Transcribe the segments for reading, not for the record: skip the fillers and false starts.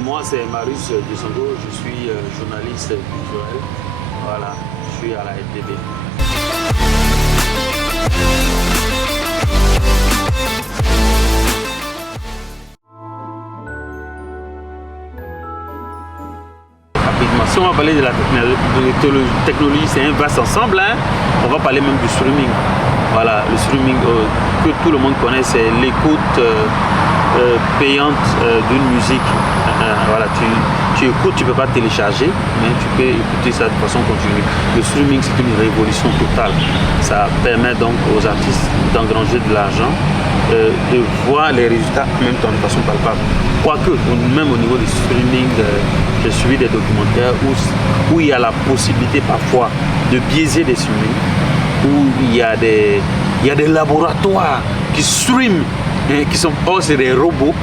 moi, c'est Marius Dessongo, je suis journaliste culturel. Voilà, je suis à la RTB. Rapidement, si on va parler de la technologie, c'est un vaste ensemble. Hein. On va parler même du streaming. Voilà, le streaming que tout le monde connaît, c'est l'écoute payante d'une musique. Voilà, tu écoutes, tu ne peux pas télécharger, mais tu peux écouter ça de façon continue. Le streaming, c'est une révolution totale. Ça permet donc aux artistes d'engranger de l'argent, de voir les résultats en même temps de façon palpable. Quoique, même au niveau du streaming, j'ai suivi des documentaires où il y a la possibilité parfois de biaiser des streamings, où il y a des laboratoires qui streament, qui sont c'est des robots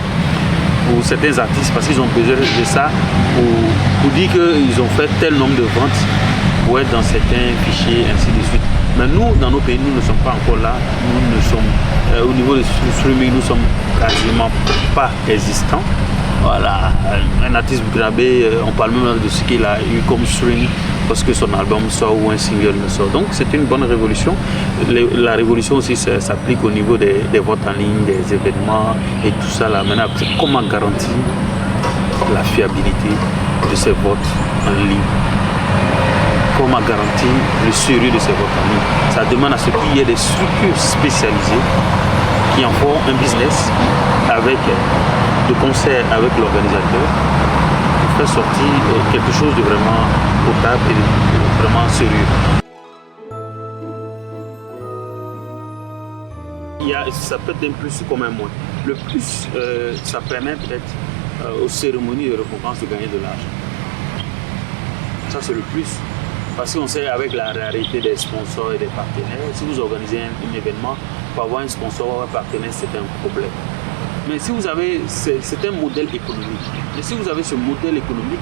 pour certains artistes parce qu'ils ont besoin de ça pour dire qu'ils ont fait tel nombre de ventes pour être dans certains fichiers, ainsi de suite. Mais nous, dans nos pays, nous ne sommes pas encore là. Nous ne sommes, au niveau du streaming, nous sommes quasiment pas existants. Voilà, un artiste burkinabé, on parle même de ce qu'il a eu comme stream parce que son album sort ou un single sort. Donc c'est une bonne révolution. La révolution aussi s'applique au niveau des votes en ligne, des événements et tout ça là. Maintenant, comment garantir la fiabilité de ces votes en ligne? Comment garantir le sérieux de ces votes en ligne? Ça demande à ce qu'il y ait des structures spécialisées qui en font un business avec de concert avec l'organisateur pour faire sortir quelque chose de vraiment potable et de vraiment sérieux. Ça peut être un plus comme un moins. Le plus, ça permet peut-être aux cérémonies de récompense de gagner de l'argent. Ça c'est le plus. Parce qu'on sait avec la réalité des sponsors et des partenaires, si vous organisez un événement, pour avoir un sponsor ou un partenaire, c'est un problème. Mais si vous avez, c'est un modèle économique. Et si vous avez ce modèle économique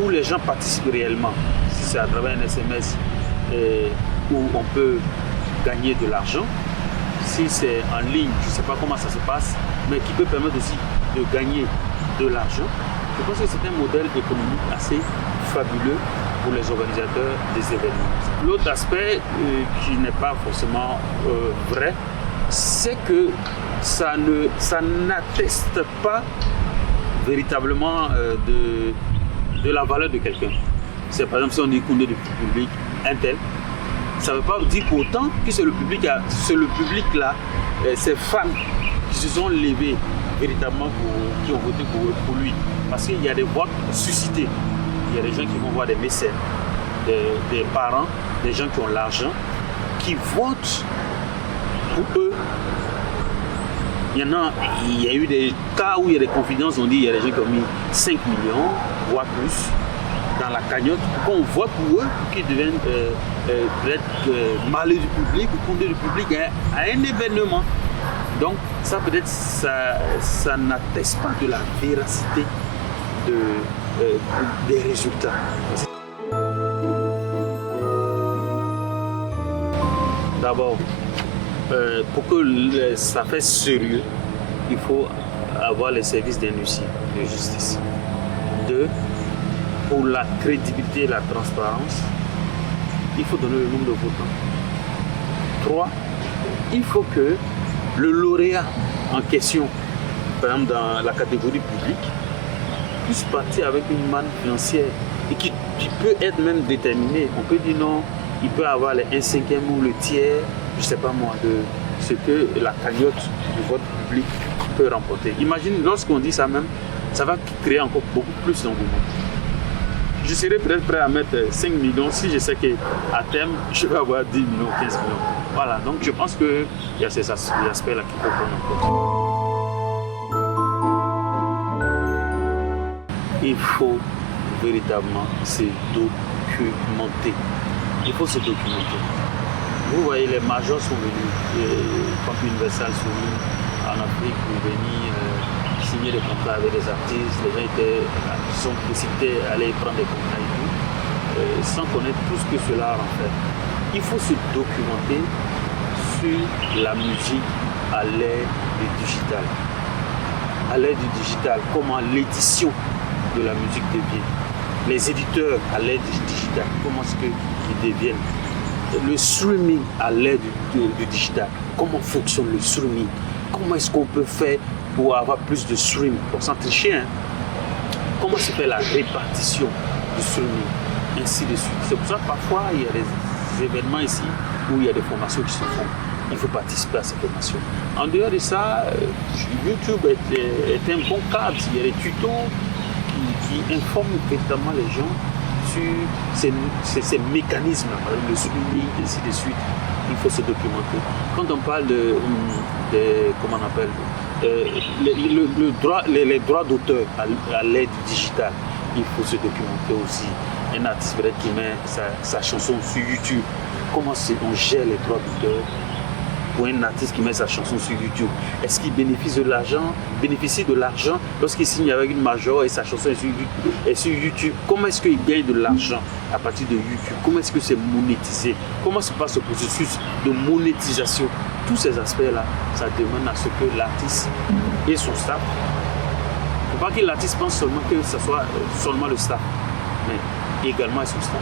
où les gens participent réellement, si c'est à travers un SMS où on peut gagner de l'argent, si c'est en ligne, je ne sais pas comment ça se passe, mais qui peut permettre aussi de gagner de l'argent, je pense que c'est un modèle économique assez fabuleux pour les organisateurs des événements. L'autre aspect qui n'est pas forcément vrai, c'est que ça n'atteste pas véritablement de la valeur de quelqu'un. C'est par exemple si on dit qu'on est du public un tel, ça ne veut pas dire pour autant que c'est le public là, ces fans qui se sont levés véritablement qui ont voté pour lui. Parce qu'il y a des voix suscitées. Il y a des gens qui vont voir des mécènes, des parents, des gens qui ont l'argent, qui votent pour eux. Il y a eu des cas où il y a des confidences, on dit il y a des gens qui ont mis 5 millions, voire plus, dans la cagnotte, pour qu'on vote pour eux, pour qu'ils deviennent peut-être malais du public ou condé du public à un événement. Donc ça peut-être, ça n'atteste pas de la véracité des résultats. D'abord, pour que ça fasse sérieux, il faut avoir les services d'industrie, de justice. 2, pour la crédibilité et la transparence, il faut donner le nombre de votants. 3, il faut que le lauréat en question, par exemple dans la catégorie publique, puisse partir avec une manne financière et qui peut être même déterminée. On peut dire non, il peut avoir les 1/5 ou le tiers, je ne sais pas moi, de ce que la cagnotte du vote public peut remporter. Imagine, lorsqu'on dit ça même, ça va créer encore beaucoup plus d'engouement. Je serais peut-être prêt à mettre 5 millions si je sais qu'à terme, je vais avoir 10 millions, 15 millions. Voilà, donc je pense qu'il y a ces aspects-là qu'il faut prendre en compte. Il faut véritablement se documenter. Il faut se documenter. Vous voyez, les majors sont venus, comme Universal Sony en Afrique, pour venir signer des contrats avec des artistes. Les gens sont précipités à aller prendre des contrats et tout, sans connaître tout ce que cela en fait. Il faut se documenter sur la musique à l'ère du digital. à l'ère du digital, comment l'édition de la musique devient. Les éditeurs à l'ère du digital, comment est-ce qu'ils deviennent. Le streaming à l'ère du digital, comment fonctionne le streaming. Comment est-ce qu'on peut faire pour avoir plus de stream, pour s'en tricher, hein? Comment se fait la répartition du streaming, ainsi de suite. C'est pour ça que parfois il y a des événements ici où il y a des formations qui se font. Il faut participer à ces formations. En dehors de ça, YouTube est un bon cadre. Il y a des tutos qui informent véritablement les gens sur ces mécanismes, le streaming, ainsi de suite. Il faut se documenter. Quand on parle comment on appelle, les droits d'auteur à l'ère du digital, il faut se documenter aussi. Un artiste peut-être qui met sa chanson sur YouTube, comment on gère les droits d'auteur pour un artiste qui met sa chanson sur YouTube? Est-ce qu'il bénéficie de l'argent lorsqu'il signe avec une major et sa chanson est sur YouTube? Comment est-ce qu'il gagne de l'argent à partir de YouTube? Comment est-ce que c'est monétisé? Comment se passe ce processus de monétisation? Tous ces aspects-là, ça demande à ce que l'artiste ait son staff. Il ne faut pas que l'artiste pense seulement que ce soit seulement le staff, mais également son staff.